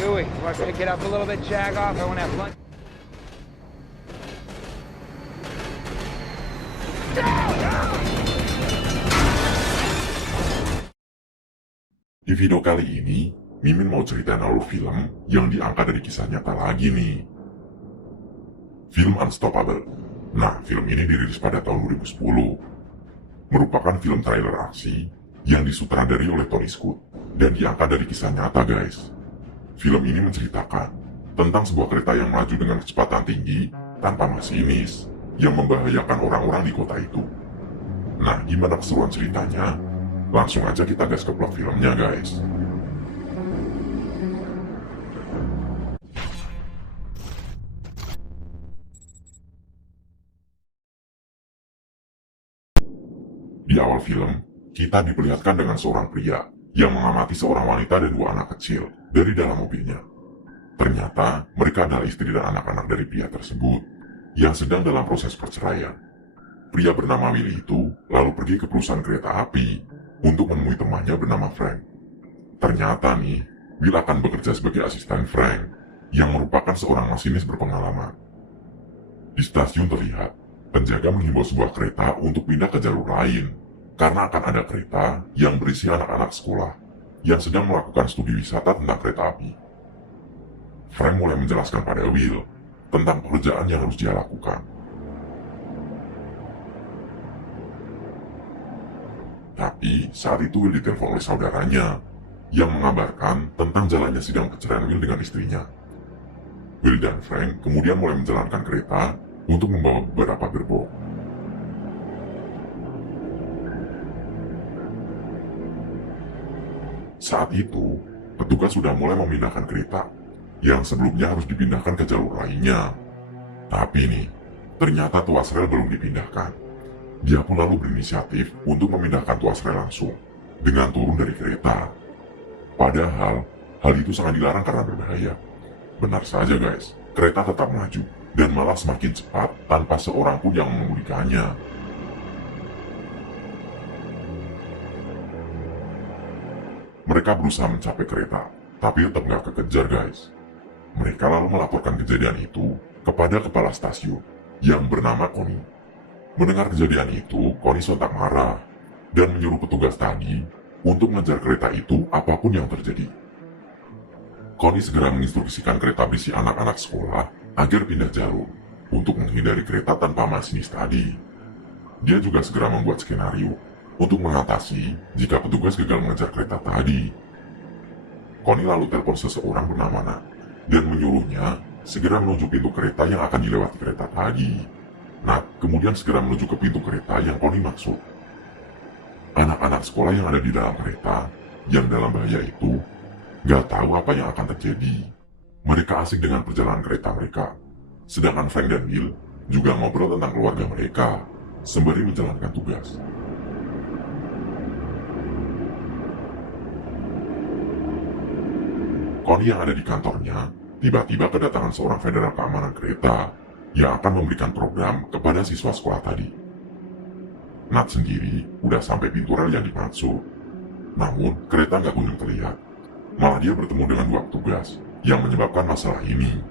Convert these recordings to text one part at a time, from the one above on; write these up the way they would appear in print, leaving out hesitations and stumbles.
Dewey, you want to pick it up a little bit, Jagoff? I want to have lunch. Di video kali ini, Mimin mau ceritain alur film yang diangkat dari kisah nyata lagi nih. Film Unstoppable. Nah, film ini dirilis pada tahun 2010. Merupakan film trailer aksi yang disutradari oleh Tony Scott dan diangkat dari kisah nyata, guys. Film ini menceritakan tentang sebuah kereta yang melaju dengan kecepatan tinggi tanpa masinis yang membahayakan orang-orang di kota itu. Nah, gimana keseruan ceritanya? Langsung aja kita gas ke plot filmnya, guys. Di awal film, kita diperlihatkan dengan seorang pria yang mengamati seorang wanita dan dua anak kecil dari dalam mobilnya. Ternyata mereka adalah istri dan anak-anak dari pria tersebut yang sedang dalam proses perceraian. Pria bernama Willy itu lalu pergi ke perusahaan kereta api untuk menemui temannya bernama Frank. Ternyata nih, Will akan bekerja sebagai asisten Frank yang merupakan seorang masinis berpengalaman. Di stasiun terlihat penjaga menghimbau sebuah kereta untuk pindah ke jalur lain karena akan ada kereta yang berisi anak-anak sekolah yang sedang melakukan studi wisata tentang kereta api. Frank mulai menjelaskan pada Will tentang pekerjaan yang harus dia lakukan. Tapi saat itu Will ditelepon oleh saudaranya yang mengabarkan tentang jalannya sidang perceraian Will dengan istrinya. Will dan Frank kemudian mulai menjalankan kereta untuk membawa beberapa gerbong. Saat itu, petugas sudah mulai memindahkan kereta yang sebelumnya harus dipindahkan ke jalur lainnya. Tapi nih, ternyata tuas rel belum dipindahkan. Dia pun lalu berinisiatif untuk memindahkan tuas rel langsung dengan turun dari kereta. Padahal, hal itu sangat dilarang karena berbahaya. Benar saja, guys, kereta tetap maju dan malah semakin cepat tanpa seorang pun yang mengemudikannya. Mereka berusaha mencapai kereta, tapi tetap gak kekejar, guys. Mereka lalu melaporkan kejadian itu kepada kepala stasiun yang bernama Connie. Mendengar kejadian itu, Connie sontak marah dan menyuruh petugas tadi untuk mengejar kereta itu apapun yang terjadi. Connie segera menginstruksikan kereta berisi anak-anak sekolah agar pindah jalur untuk menghindari kereta tanpa masinis tadi. Dia juga segera membuat skenario untuk mengatasi jika petugas gagal mengejar kereta tadi. Connie lalu telepon seseorang bernama Nat dan menyuruhnya segera menuju pintu kereta yang akan dilewati kereta tadi. Nat kemudian segera menuju ke pintu kereta yang Connie maksud. Anak-anak sekolah yang ada di dalam kereta yang dalam bahaya itu gak tahu apa yang akan terjadi. Mereka asik dengan perjalanan kereta mereka, sedangkan Frank dan Will juga ngobrol tentang keluarga mereka sembari menjalankan tugas. Connie yang ada di kantornya tiba-tiba kedatangan seorang federal keamanan kereta yang akan memberikan program kepada siswa sekolah tadi. Nat sendiri udah sampai pintu rel yang dimaksud. Namun kereta nggak kunjung terlihat. Malah dia bertemu dengan dua petugas yang menyebabkan masalah ini.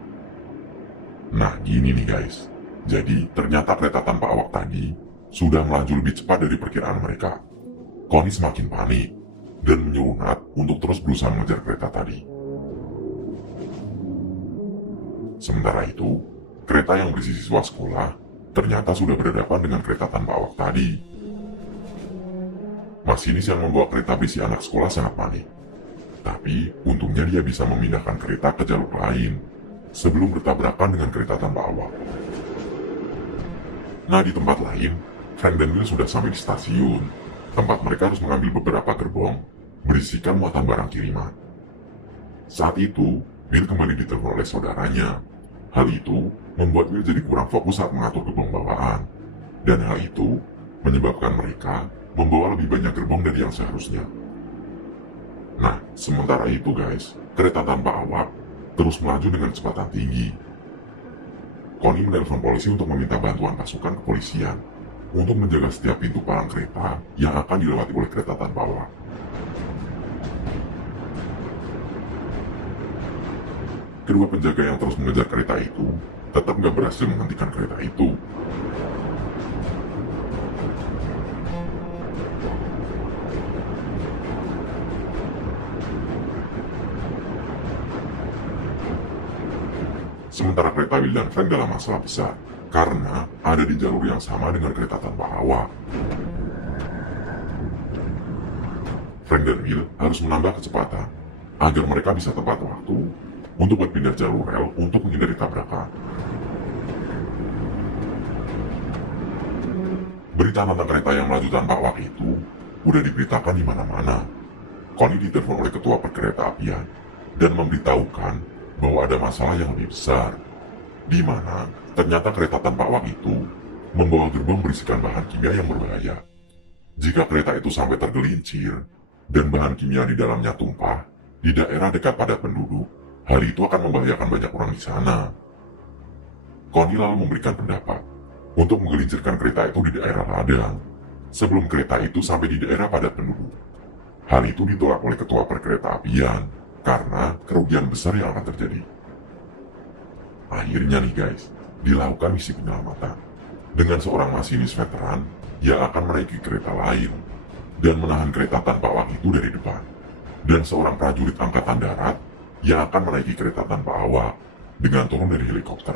Nah gini nih guys. Jadi ternyata kereta tanpa awak tadi sudah melaju lebih cepat dari perkiraan mereka. Connie semakin panik dan menyuruh Nat untuk terus berusaha mengejar kereta tadi. Sementara itu, kereta yang berisi siswa sekolah ternyata sudah berhadapan dengan kereta tanpa awak tadi. Masinis yang membawa kereta berisi anak sekolah sangat panik. Tapi untungnya dia bisa memindahkan kereta ke jalur lain sebelum bertabrakan dengan kereta tanpa awak. Nah di tempat lain, Frank dan Will sudah sampai di stasiun. Tempat mereka harus mengambil beberapa gerbong berisikan muatan barang kiriman. Saat itu, Will kembali ditelepon oleh saudaranya. Hal itu membuat Will jadi kurang fokus saat mengatur gerbong bawaan. Dan hal itu menyebabkan mereka membawa lebih banyak gerbong dari yang seharusnya. Nah, sementara itu guys, kereta tanpa awak terus melaju dengan kecepatan tinggi. Connie menelpon polisi untuk meminta bantuan pasukan kepolisian untuk menjaga setiap pintu palang kereta yang akan dilewati oleh kereta tanpa awak. kedua penjaga yang terus mengejar kereta itu tetap nggak berhasil menghentikan kereta itu. Sementara kereta Will dan Frank dalam masalah besar karena ada di jalur yang sama dengan kereta tanpa awak. Frank dan Will harus menambah kecepatan agar mereka bisa tepat waktu untuk berpindah jalur rel untuk menghindari tabrakan. Berita tentang kereta yang melaju tanpa awak itu udah diberitakan di mana-mana. Connie ditelepon oleh ketua perkereta-apian dan memberitahukan bahwa ada masalah yang lebih besar, di mana ternyata kereta tanpa awak itu membawa gerbong berisikan bahan kimia yang berbahaya. Jika kereta itu sampai tergelincir dan bahan kimia di dalamnya tumpah di daerah dekat padat penduduk, hal itu akan membahayakan banyak orang di sana. Connie lalu memberikan pendapat untuk menggelincirkan kereta itu di daerah ladang sebelum kereta itu sampai di daerah padat penduduk. Hal itu ditolak oleh ketua perkereta-apian karena kerugian besar yang akan terjadi. Akhirnya nih guys, dilakukan misi penyelamatan dengan seorang masinis veteran yang akan menaiki kereta lain dan menahan kereta tanpa awak itu dari depan, dan seorang prajurit angkatan darat yang akan menaiki kereta tanpa awak dengan turun dari helikopter.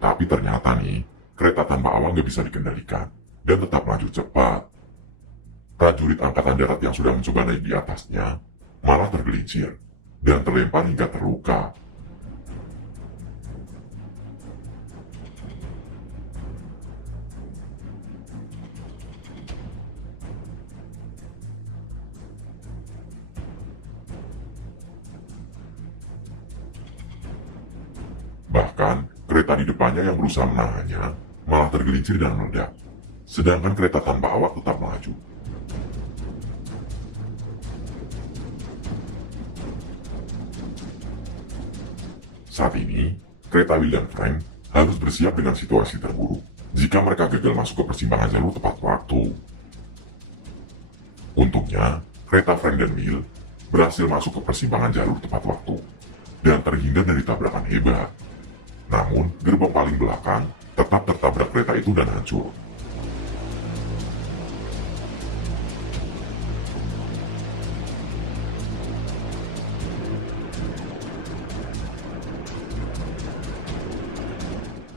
Tapi ternyata nih, kereta tanpa awak nggak bisa dikendalikan dan tetap maju cepat. Prajurit angkatan darat yang sudah mencoba naik di atasnya malah tergelincir dan terlempar hingga terluka. Bahkan, kereta di depannya yang berusaha menahannya malah tergelincir dan meledak, sedangkan kereta tanpa awak tetap maju. Saat ini, kereta Will dan Frank harus bersiap dengan situasi terburuk jika mereka gagal masuk ke persimpangan jalur tepat waktu. Untungnya, kereta Frank dan Will berhasil masuk ke persimpangan jalur tepat waktu dan terhindar dari tabrakan hebat. Namun, gerbong paling belakang tetap tertabrak kereta itu dan hancur.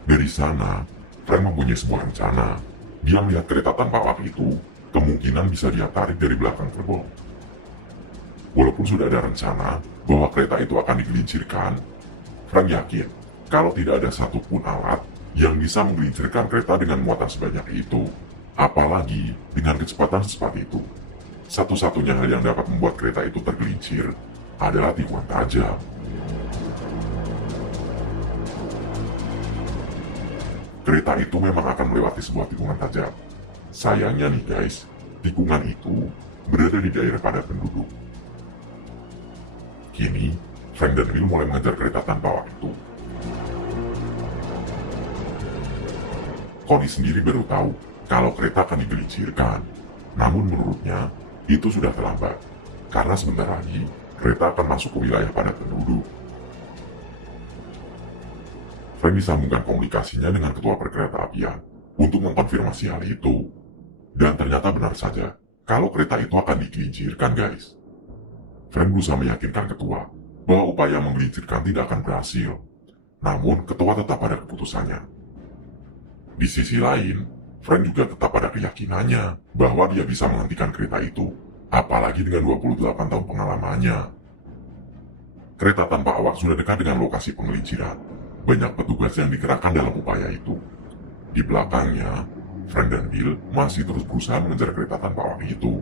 Dari sana, Frank mempunyai sebuah rencana. Dia melihat kereta tanpa awak itu kemungkinan bisa dia tarik dari belakang gerbong. Walaupun sudah ada rencana bahwa kereta itu akan digelincirkan, Frank yakin kalau tidak ada satupun alat yang bisa menggelincirkan kereta dengan muatan sebanyak itu, apalagi dengan kecepatan secepat itu. Satu-satunya hal yang dapat membuat kereta itu tergelincir adalah tikungan tajam. Kereta itu memang akan melewati sebuah tikungan tajam. Sayangnya nih guys, tikungan itu berada di daerah padat penduduk. Kini, Frank dan Will mulai mengejar kereta tanpa awak itu. Connie sendiri baru tahu kalau kereta akan digelincirkan. Namun menurutnya, itu sudah terlambat. Karena sebentar lagi, kereta akan masuk ke wilayah padat penduduk. Frank disambungkan komunikasinya dengan ketua perkereta-apian untuk mengkonfirmasi hal itu. Dan ternyata benar saja, kalau kereta itu akan digelincirkan guys. Frank berusaha meyakinkan ketua bahwa upaya menggelincirkan tidak akan berhasil. Namun ketua tetap pada keputusannya. Di sisi lain, Frank juga tetap pada keyakinannya bahwa dia bisa menghentikan kereta itu, apalagi dengan 28 tahun pengalamannya. Kereta tanpa awak sudah dekat dengan lokasi penggelinciran. Banyak petugas yang dikerahkan dalam upaya itu. Di belakangnya, Frank dan Will masih terus berusaha mengejar kereta tanpa awak itu.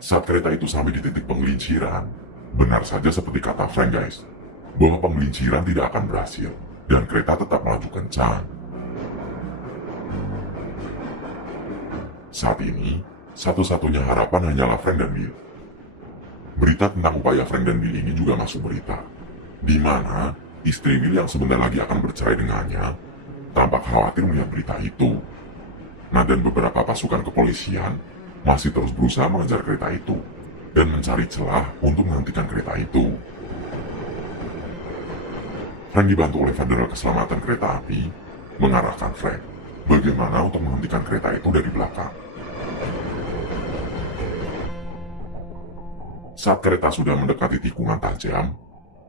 Saat kereta itu sampai di titik penggelinciran, benar saja seperti kata Frank guys, bahwa penggelinciran tidak akan berhasil dan kereta tetap melaju kencang. Saat ini, satu-satunya harapan hanyalah Frank dan Will. Berita tentang upaya Frank dan Will ini juga masuk berita, di mana istri Will yang sebentar lagi akan bercerai dengannya tampak khawatir melihat berita itu. Nah, dan beberapa pasukan kepolisian masih terus berusaha mengejar kereta itu dan mencari celah untuk menghentikan kereta itu. Frank dibantu oleh Federal Keselamatan Kereta Api mengarahkan Frank bagaimana untuk menghentikan kereta itu dari belakang. Saat kereta sudah mendekati tikungan tajam,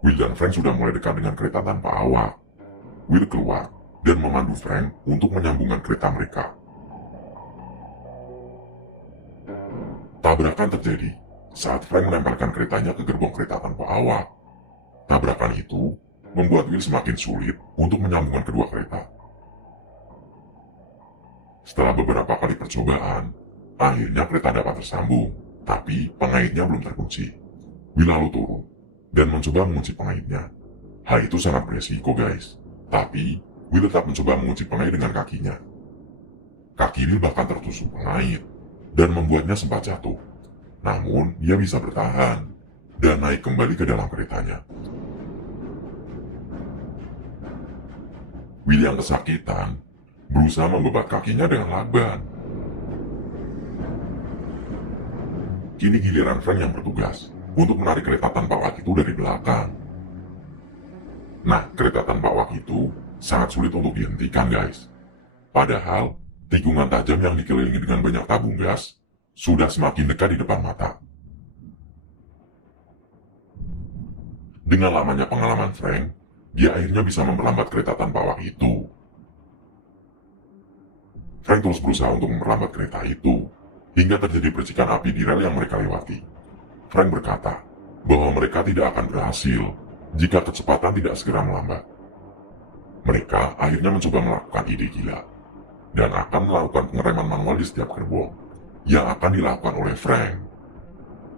Will dan Frank sudah mulai dekat dengan kereta tanpa awak. Will keluar dan memandu Frank untuk menyambungkan kereta mereka. Tabrakan terjadi saat Frank menempelkan keretanya ke gerbong kereta tanpa awak. Tabrakan itu membuat Will semakin sulit untuk menyambungkan kedua kereta. Setelah beberapa kali percobaan, akhirnya kereta dapat tersambung, tapi pengaitnya belum terkunci. Will lalu turun dan mencoba mengunci pengaitnya. Hal itu sangat beresiko guys, tapi Will tetap mencoba mengunci pengait dengan kakinya. Kaki Will bahkan tertusuk pengait dan membuatnya sempat jatuh. Namun dia bisa bertahan dan naik kembali ke dalam keretanya. Will yang kesakitan berusaha membebat kakinya dengan lakban. Kini giliran Frank yang bertugas untuk menarik kereta tanpa awak itu dari belakang. Nah, kereta tanpa awak itu sangat sulit untuk dihentikan guys. Padahal, tikungan tajam yang dikelilingi dengan banyak tabung gas sudah semakin dekat di depan mata. Dengan lamanya pengalaman Frank, dia akhirnya bisa memperlambat kereta tanpa awak itu. Frank terus berusaha untuk memperlambat kereta itu, hingga terjadi percikan api di rel yang mereka lewati. Frank berkata bahwa mereka tidak akan berhasil jika kecepatan tidak segera melambat. Mereka akhirnya mencoba melakukan ide gila, dan akan melakukan pengereman manual di setiap gerbong, yang akan dilakukan oleh Frank.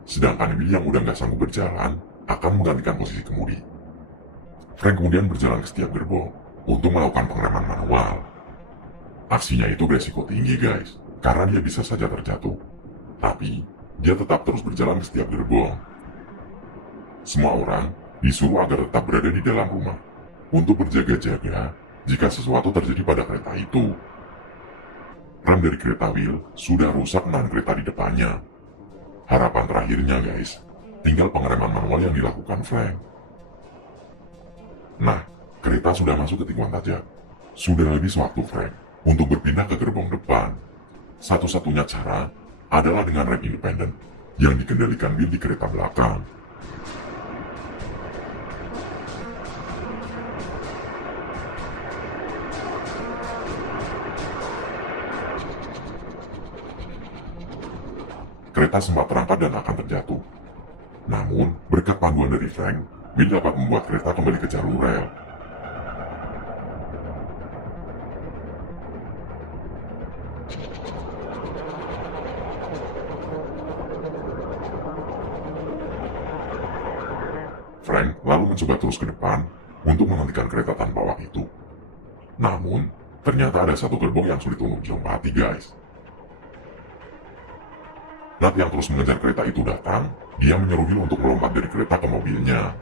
Sedangkan Will yang udah gak sanggup berjalan, akan menggantikan posisi kemudi. Frank kemudian berjalan ke setiap gerbong, untuk melakukan pengereman manual. Aksinya itu beresiko tinggi guys, karena dia bisa saja terjatuh. Tapi, dia tetap terus berjalan ke setiap gerbong. Semua orang disuruh agar tetap berada di dalam rumah, untuk berjaga-jaga jika sesuatu terjadi pada kereta itu. Rem dari kereta Will sudah rusak menahan kereta di depannya. Harapan terakhirnya guys, tinggal pengereman manual yang dilakukan Frank. Nah, kereta sudah masuk ke tikungan tajam. Sudah habis waktu Frank untuk berpindah ke gerbong depan. Satu-satunya cara adalah dengan rem independen yang dikendalikan Will di kereta belakang. Kereta sempat terangkat dan akan terjatuh. Namun, berkat panduan dari Frank, Will dapat membuat kereta kembali ke jalur rel. Frank lalu mencoba terus ke depan untuk menghentikan kereta tanpa awak itu. Namun, ternyata ada satu gerbong yang sulit untuk dilompati guys. Nat yang terus mengejar kereta itu datang, dia menyuruh Will untuk melompat dari kereta ke mobilnya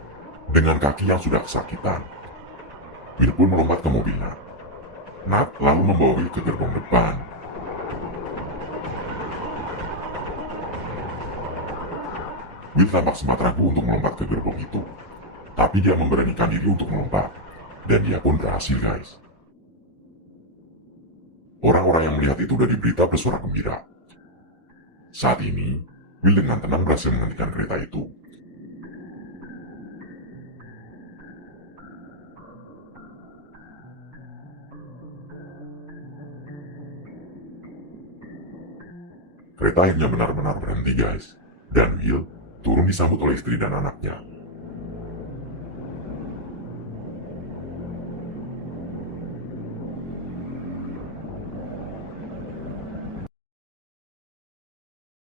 dengan kaki yang sudah kesakitan. Will pun melompat ke mobilnya. Nat lalu membawa Will ke gerbong depan. Will tampak sempat ragu untuk melompat ke gerbong itu, tapi dia memberanikan diri untuk melompat, dan dia pun berhasil guys. Orang-orang yang melihat itu dari berita bersorak gembira. Saat ini, Will dengan tenang berhasil menghentikan kereta itu. Kereta akhirnya benar-benar berhenti guys, dan Will turun disambut oleh istri dan anaknya.